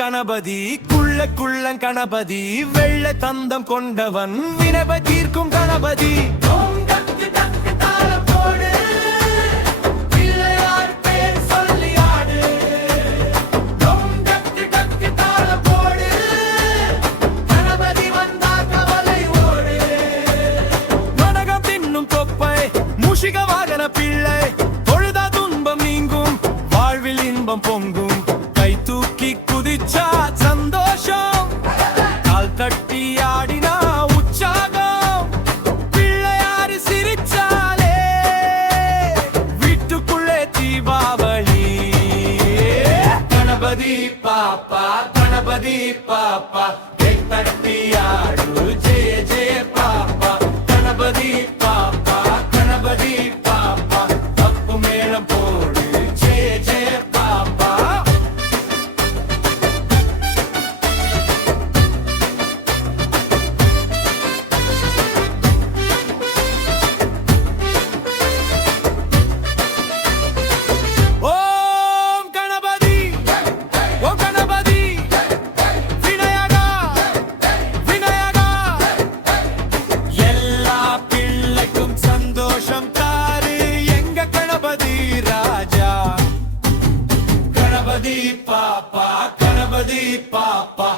கணபதி குள்ள கணபதி வெள்ள தந்தம் கொண்டவன் வினவ தீர்க்கும் கணபதி. வாகன பிள்ளை பொழுதா துன்பம் நீங்கும் வாழ்வில் இன்பம் பொங்கும் கை தூக்கி குதிச்சா சந்தோஷம் கால் தட்டி ஆடினா உற்சாகம் பிள்ளையாரு சிரிச்சாலே வீட்டுக்குள்ளே தீபாவளி. கணபதி பாப்பா கணபதி பாப்பா கை தட்டி ஆடு ஜெய ஜெய பாப்பா கணபதி பாப்பா கணபதி பாப்பா தப்பு மேளம் போடு ஜெய ஜெய பாப்பா. ஓம் கணபதி ஓம் கணபதி விநாயகா விநாயகா எல்லா பிள்ளைக்கும் சந்தோஷம் தாரு எங்க கணபதி ராஜா. கணபதி பாப்பா கணபதி பாப்பா